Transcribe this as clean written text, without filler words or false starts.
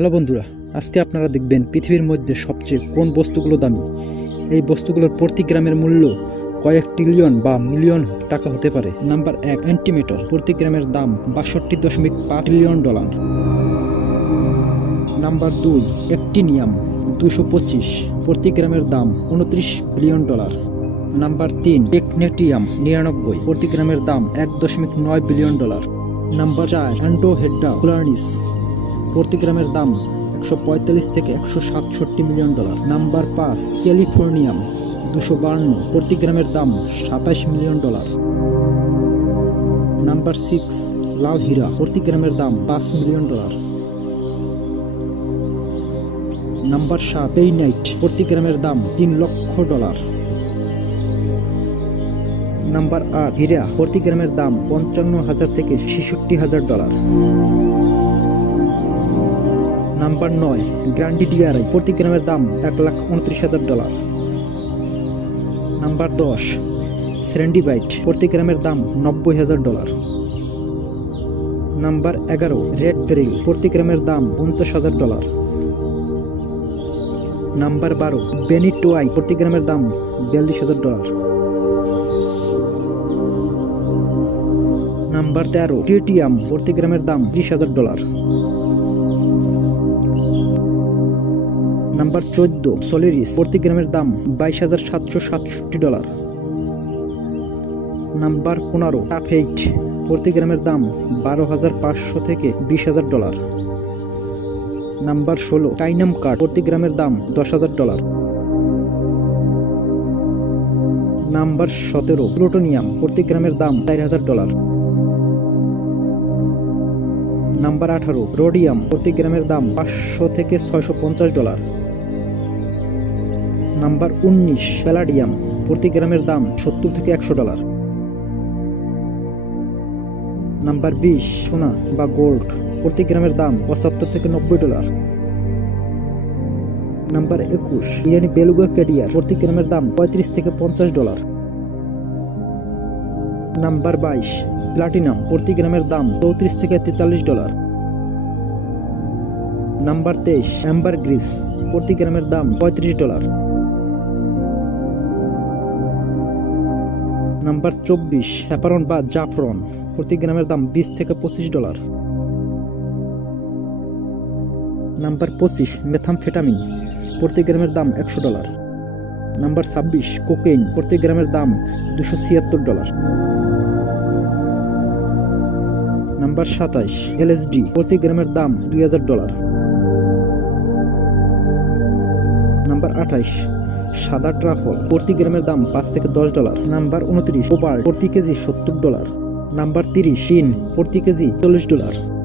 Hello বন্ধুরা, আজকে আপনারা দেখবেন পৃথিবীর মধ্যে সবচেয়ে কোন বস্তুগুলো দামি। এই বস্তুগুলোর প্রতি গ্রামের মূল্য কয়েক ট্রিলিয়ন বা মিলিয়ন টাকা হতে পারে। নাম্বার 1, অ্যান্টিমেটার। প্রতি গ্রামের দাম ৬২.৫ ট্রিলিয়ন ডলার। Number 2, actinium ২২৫। প্রতি গ্রামের দাম ২৯ বিলিয়ন ডলার। নাম্বার ৩, টেকনেটিয়াম ৯৯। প্রতি গ্রামের দাম ১.৯ বিলিয়ন ডলার। নাম্বার ৪, অ্যান্ড্রোহেড্রা ফুলারিস। প্রতি গ্রামের দাম ১৪৫ থেকে ১৬৭ মিলিয়ন ডলার। Number ৫, californium ২৫২। প্রতি গ্রামের দাম ২৭ মিলিয়ন ডলার। নাম্বার 6, লাল হীরা। প্রতি গ্রামের দাম ৫ মিলিয়ন ডলার। নাম্বার ৭, পেইনাইট। প্রতি গ্রামের দাম ৩ লক্ষ ডলার। নাম্বার ৮, হীরা। প্রতি গ্রামের দাম ৫৫,০০০ থেকে ৬৬,০০০ ডলার। নাম্বার ৯, গ্রান্ডিডিয়ারাইট। প্রতি গ্রামের দাম ১,২৯,০০০ ডলার। নাম্বার ১০, সেরেন্ডিবাইট। প্রতি গ্রামের দাম ৯০,০০০ ডলার। Number ১১, red beryl. প্রতি গ্রামের দাম ৫০,০০০ ডলার। নাম্বার ১২, বেনিটোয়াই। প্রতি গ্রামের দাম ৪২,০০০ ডলার। Number ১৩, tritium. প্রতি গ্রামের দাম ৩০,০০০ ডলার। নাম্বার ১৪, সোলিরিস। প্রতি গ্রামের দাম ২২,৭৬৭ ডলার। নাম্বার ১৫, টাফেইট। প্রতি গ্রামের দাম ১২,৫০০ থেকে ২০,০০০ ডলার। নাম্বার ১৬, টাইনাম কাঠ। প্রতি গ্রামের দাম ১০,০০০ ডলার। Number ১৭, plutonium. প্রতি গ্রামের দাম ৪,০০০ ডলার। Number ১৮, rhodium. প্রতি গ্রামের দাম ৫০০ থেকে ৬৫০ ডলার। Number ১৯, palladium. প্রতি গ্রামের দাম ৭০ থেকে ১০০ ডলার। নাম্বার ২০, সোনা বা গোল্ড। প্রতি গ্রামের দাম ৭৫ থেকে ৯০ ডলার। নাম্বার ২১, ইরানি বেলুগা ক্যাডিয়ার। প্রতি গ্রামের দাম ৩৫ থেকে ৫০ ডলার। Number ২২, platinum. প্রতি গ্রামের দাম ৩৪ থেকে ৪৩ ডলার। Number ২৩, ambergris. প্রতি গ্রামের দাম ৩৫ ডলার। নাম্বার ২৪, স্যাফরন বা জাফরন। প্রতি গ্রামের দাম ২০ থেকে ২৫ ডলার। Number ২৫, methamphetamine. প্রতি গ্রামের দাম ১০০ ডলার। Number ২৬, cocaine. প্রতি গ্রামের দাম ২৭৬ ডলার। Number ২৭, LSD. প্রতি গ্রামের দাম ২,০০০ ডলার। নাম্বার ২৮, সাদা ট্রাফল। প্রতি গ্রামের দাম ৫ থেকে ১০ ডলার। Number ২৯, cobalt. প্রতি কেজি ৭০ ডলার। Number ৩০, tin. প্রতি কেজি ৪০ ডলার।